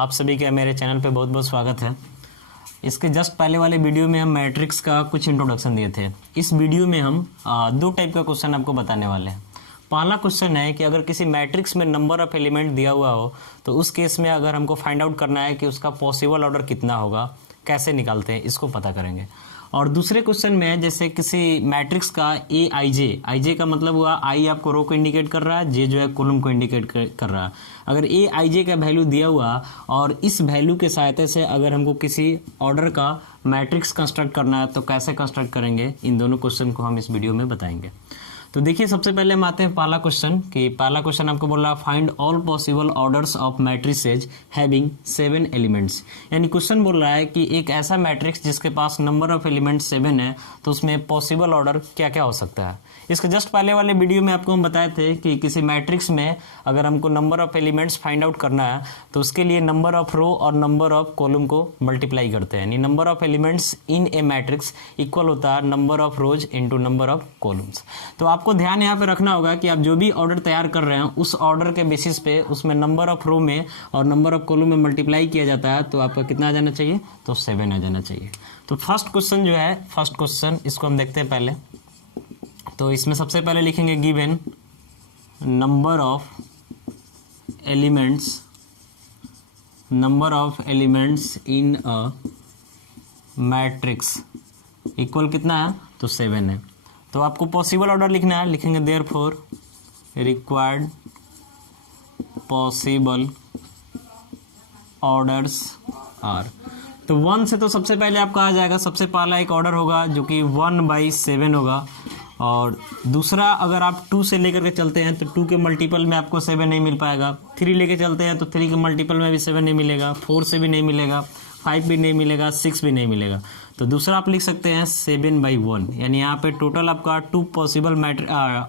आप सभी का मेरे चैनल पे बहुत बहुत स्वागत है। इसके जस्ट पहले वाले वीडियो में हम मैट्रिक्स का कुछ इंट्रोडक्शन दिए थे। इस वीडियो में हम दो टाइप का क्वेश्चन आपको बताने वाले हैं। पहला क्वेश्चन है कि अगर किसी मैट्रिक्स में नंबर ऑफ एलिमेंट दिया हुआ हो तो उस केस में अगर हमको फाइंड आउट करना है कि उसका पॉसिबल ऑर्डर कितना होगा, कैसे निकालते हैं इसको पता करेंगे। और दूसरे क्वेश्चन में जैसे किसी मैट्रिक्स का ए आई जे का मतलब हुआ आई आपको रो को इंडिकेट कर रहा है, जे जो है कॉलम को इंडिकेट कर रहा है। अगर ए आई जे का वैल्यू दिया हुआ और इस वैल्यू के सहायता से अगर हमको किसी ऑर्डर का मैट्रिक्स कंस्ट्रक्ट करना है तो कैसे कंस्ट्रक्ट करेंगे, इन दोनों क्वेश्चन को हम इस वीडियो में बताएंगे। तो देखिए सबसे पहले हम आते हैं पहला क्वेश्चन कि पहला क्वेश्चन आपको बोल रहा है find all possible orders of matrices having 7 elements. यानी क्वेश्चन बोल रहा है कि एक ऐसा मैट्रिक्स जिसके पास नंबर ऑफ एलिमेंट्स 7 है तो उसमें पॉसिबल ऑर्डर क्या क्या हो सकता है। इसके जस्ट पहले वाले वीडियो में आपको हम बताए थे कि किसी मैट्रिक्स में अगर हमको number of elements find out करना है तो उसके लिए नंबर ऑफ रो और नंबर ऑफ कॉलम को मल्टीप्लाई करते हैं। यानी number of elements in A matrix equal होता है number of rose into number of columns. तो आपको ध्यान यहाँ पे रखना होगा कि आप जो भी ऑर्डर तैयार कर रहे हैं उस ऑर्डर के बेसिस पे उसमें नंबर ऑफ रो में और नंबर ऑफ कॉलम में मल्टीप्लाई किया जाता है तो आपका कितना आ जाना चाहिए, तो 7 आ जाना चाहिए। तो फर्स्ट क्वेश्चन जो है, फर्स्ट क्वेश्चन इसको हम देखते हैं पहले। तो इसमें सबसे पहले लिखेंगे given number of elements in a matrix equal कितना है, तो 7 है। तो आपको पॉसिबल ऑर्डर लिखना है, लिखेंगे therefore required possible orders are. तो 1 से तो सबसे पहले आपका आ जाएगा, सबसे पहला एक ऑर्डर होगा जो कि 1/7 होगा। और दूसरा अगर आप 2 से लेकर के चलते हैं तो 2 के मल्टीपल में आपको 7 नहीं मिल पाएगा। 3 लेके चलते हैं तो 3 के मल्टीपल में भी 7 नहीं मिलेगा, 4 से भी नहीं मिलेगा, 5 भी नहीं मिलेगा, 6 भी नहीं मिलेगा। तो दूसरा आप लिख सकते हैं 7/1। यानी यहाँ पे टोटल आपका 2 पॉसिबल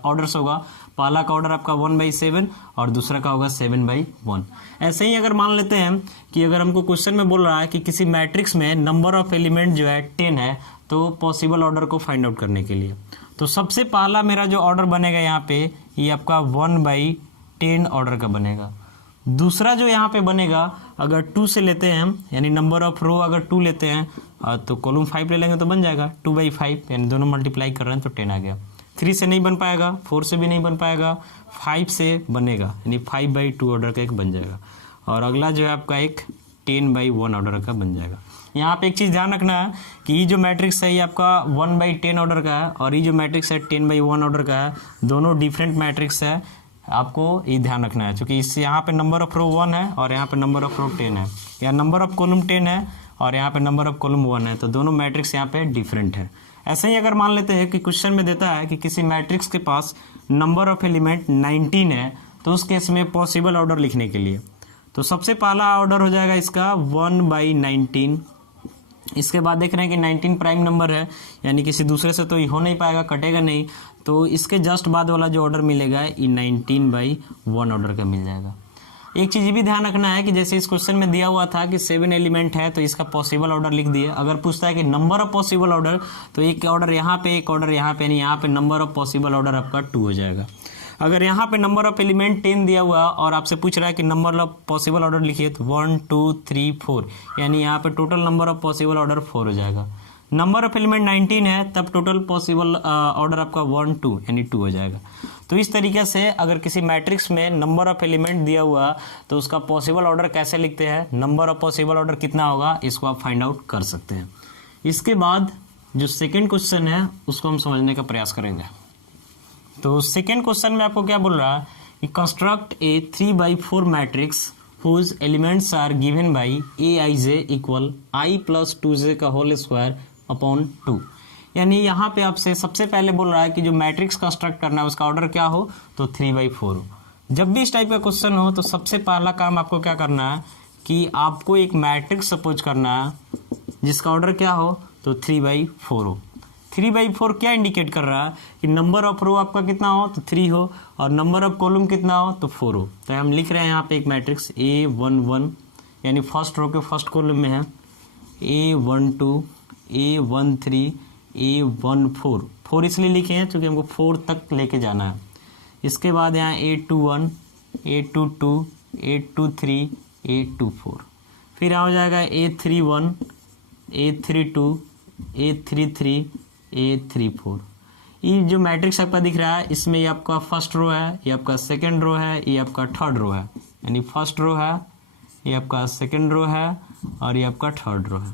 ऑर्डर्स होगा। पहला का ऑर्डर आपका 1/7 और दूसरा का होगा 7/1। ऐसे ही अगर मान लेते हैं कि अगर हमको क्वेश्चन में बोल रहा है कि किसी मैट्रिक्स में नंबर ऑफ एलिमेंट जो है 10 है तो पॉसिबल ऑर्डर को फाइंड आउट करने के लिए तो सबसे पहला मेरा जो ऑर्डर बनेगा यहाँ पे ये आपका 1/10 ऑर्डर का बनेगा। दूसरा जो यहाँ पे बनेगा अगर 2 से लेते हैं हम, यानी नंबर ऑफ रो अगर 2 लेते हैं तो कॉलम 5 ले लेंगे तो बन जाएगा 2/5, यानी दोनों मल्टीप्लाई कर रहे हैं तो 10 आ गया। 3 से नहीं बन पाएगा, 4 से भी नहीं बन पाएगा, 5 से बनेगा यानी 5/2 ऑर्डर का एक बन जाएगा। और अगला जो है आपका एक 10/1 ऑर्डर का बन जाएगा। यहाँ पे एक चीज़ ध्यान रखना है कि ये जो मैट्रिक्स है ये आपका 1/10 ऑर्डर का है और ये जो मैट्रिक्स है 10/1 ऑर्डर का है। दोनों डिफरेंट मैट्रिक्स है, आपको ये ध्यान रखना है क्योंकि इससे यहाँ पे नंबर ऑफ रो 1 है और यहाँ पे नंबर ऑफ रो 10 है, या नंबर ऑफ कॉलम 10 है और यहाँ पे नंबर ऑफ कॉलम 1 है। तो दोनों मैट्रिक्स यहाँ पे डिफरेंट है। ऐसे ही अगर मान लेते हैं कि क्वेश्चन में देता है कि किसी मैट्रिक्स के पास नंबर ऑफ एलिमेंट 19 है तो उस केस में पॉसिबल ऑर्डर लिखने के लिए तो सबसे पहला ऑर्डर हो जाएगा इसका 1/19। इसके बाद देख रहे हैं कि 19 प्राइम नंबर है, यानी किसी दूसरे से तो ये हो नहीं पाएगा, कटेगा नहीं। तो इसके जस्ट बाद वाला जो ऑर्डर मिलेगा ये 19/1 ऑर्डर का मिल जाएगा। एक चीज़ ये भी ध्यान रखना है कि जैसे इस क्वेश्चन में दिया हुआ था कि 7 एलिमेंट है तो इसका पॉसिबल ऑर्डर लिख दिए। अगर पूछता है कि नंबर ऑफ पॉसिबल ऑर्डर तो एक ऑर्डर यहाँ पे, एक ऑर्डर यहाँ पे, यानी यहाँ पे नंबर ऑफ पॉसिबल ऑर्डर आपका 2 हो जाएगा। अगर यहाँ पे नंबर ऑफ एलिमेंट 10 दिया हुआ और आपसे पूछ रहा है कि नंबर ऑफ पॉसिबल ऑर्डर लिखिए तो 1 2 3 4, यानी यहाँ पे total number of possible order 4 हो जाएगा। नंबर ऑफ एलिमेंट 19 है तब टोटल पॉसिबल ऑर्डर आपका 1 2 यानी 2 हो जाएगा। तो इस तरीके से अगर किसी मैट्रिक्स में नंबर ऑफ एलिमेंट दिया हुआ तो उसका पॉसिबल ऑर्डर कैसे लिखते हैं, नंबर ऑफ पॉसिबल ऑर्डर कितना होगा, इसको आप फाइंड आउट कर सकते हैं। इसके बाद जो सेकेंड क्वेश्चन है उसको हम समझने का प्रयास करेंगे। तो सेकेंड क्वेश्चन में आपको क्या बोल रहा है कि construct A 3/4 matrix whose elements are given by aij equal i + 2j का होल स्क्वायर अपॉन 2। यानी यहाँ पे आपसे सबसे पहले बोल रहा है कि जो मैट्रिक्स कंस्ट्रक्ट करना है उसका ऑर्डर क्या हो, तो 3/4 हो। जब भी इस टाइप का क्वेश्चन हो तो सबसे पहला काम आपको क्या करना है कि आपको एक मैट्रिक्स सपोज करना है जिसका ऑर्डर क्या हो, तो 3/4 हो। 3/4 क्या इंडिकेट कर रहा है कि नंबर ऑफ रो आपका कितना हो, तो 3 हो, और नंबर ऑफ कॉलम कितना हो, तो 4 हो। तो हम लिख रहे हैं यहाँ पे एक मैट्रिक्स A11, यानी फर्स्ट रो के फर्स्ट कॉलम में है A12, A13, A14। 4 इसलिए लिखे हैं क्योंकि हमको 4 तक लेके जाना है। इसके बाद यहाँ A21, A22, A23, A24। फिर यहाँ हो जाएगा A31, A32, A33, A34। ये जो मैट्रिक्स आपका दिख रहा है इसमें ये आपका फर्स्ट रो है, ये आपका सेकंड रो है, ये आपका थर्ड रो है। यानी फर्स्ट रो है, ये आपका सेकंड रो है और ये आपका थर्ड रो है।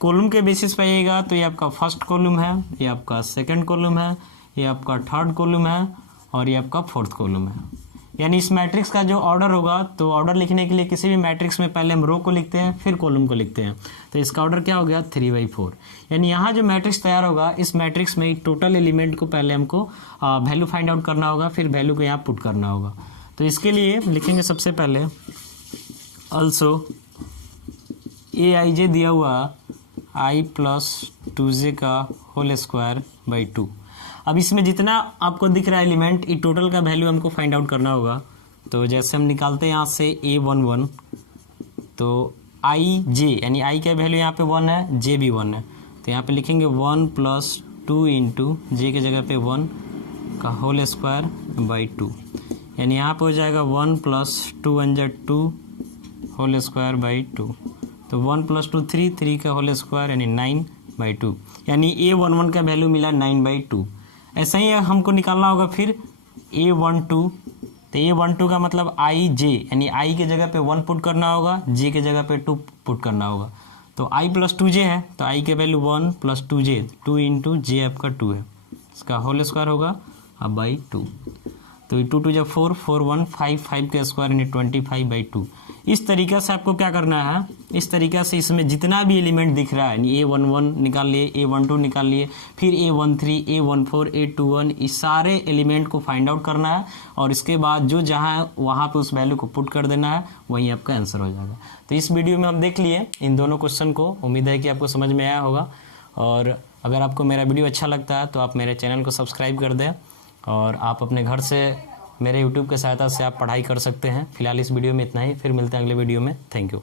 कॉलम के बेसिस पे आइएगा तो ये आपका फर्स्ट कॉलम है, ये आपका सेकंड कॉलम है, ये आपका थर्ड कॉलम है और ये आपका फोर्थ कॉलम है। यानी इस मैट्रिक्स का जो ऑर्डर होगा, तो ऑर्डर लिखने के लिए किसी भी मैट्रिक्स में पहले हम रो को लिखते हैं फिर कॉलम को लिखते हैं। तो इसका ऑर्डर क्या हो गया 3/4। यानी यहाँ जो मैट्रिक्स तैयार होगा इस मैट्रिक्स में टोटल एलिमेंट को पहले हमको वैल्यू फाइंड आउट करना होगा, फिर वैल्यू को यहाँ पुट करना होगा। तो इसके लिए लिखेंगे सबसे पहले ऑल्सो Aij दिया हुआ i + 2j का होल स्क्वायर बाई 2। अब इसमें जितना आपको दिख रहा है एलिमेंट, ये टोटल का वैल्यू हमको फाइंड आउट करना होगा। तो जैसे हम निकालते हैं यहाँ से A11, तो ij यानी i का वैल्यू यहाँ पे 1 है, j भी 1 है। तो यहाँ पे लिखेंगे 1 + 2 इंटू j के जगह पे 1 का होल स्क्वायर बाई 2। यानी यहाँ पे हो जाएगा 1 + 2 1 = 2 होल स्क्वायर बाई 2। तो 1 + 2 3, 3 का होल स्क्वायर यानी 9/2। यानी A11 का वैल्यू मिला 9/2। ऐसा ही हमको निकालना होगा फिर A12। तो A12 का मतलब ij यानी i के जगह पे 1 पुट करना होगा, j के जगह पे 2 पुट करना होगा। तो i + 2j है, तो i के वैल्यू 1 + 2j, 2 इंटू j आपका 2 है, इसका होल स्क्वायर होगा अब बाई 2। तो 2 2 = 4, 4 1 5, 5 का स्क्वायर यानी 25/2। इस तरीक़े से आपको क्या करना है, इस तरीक़े से इसमें जितना भी एलिमेंट दिख रहा है A11 निकाल लिए, A12 निकाल लिए, फिर A13, A14, A21, इस सारे एलिमेंट को फाइंड आउट करना है और इसके बाद जो जहाँ वहाँ पे उस वैल्यू को पुट कर देना है, वहीं आपका आंसर हो जाएगा। तो इस वीडियो में हम देख लिए इन दोनों क्वेश्चन को। उम्मीद है कि आपको समझ में आया होगा। और अगर आपको मेरा वीडियो अच्छा लगता है तो आप मेरे चैनल को सब्सक्राइब कर दें और आप अपने घर से मेरे YouTube की सहायता से आप पढ़ाई कर सकते हैं। फिलहाल इस वीडियो में इतना ही, फिर मिलते हैं अगले वीडियो में। Thank you.